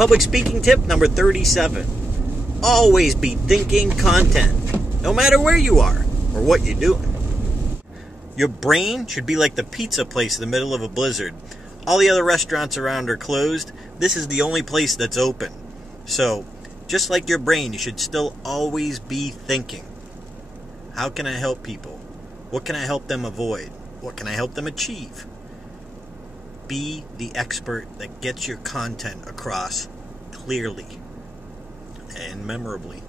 Public speaking tip number 37. Always be thinking content, no matter where you are or what you're doing. Your brain should be like the pizza place in the middle of a blizzard. All the other restaurants around are closed. This is the only place that's open. So, just like your brain, you should still always be thinking. How can I help people? What can I help them avoid? What can I help them achieve? Be the expert that gets your content across clearly and memorably.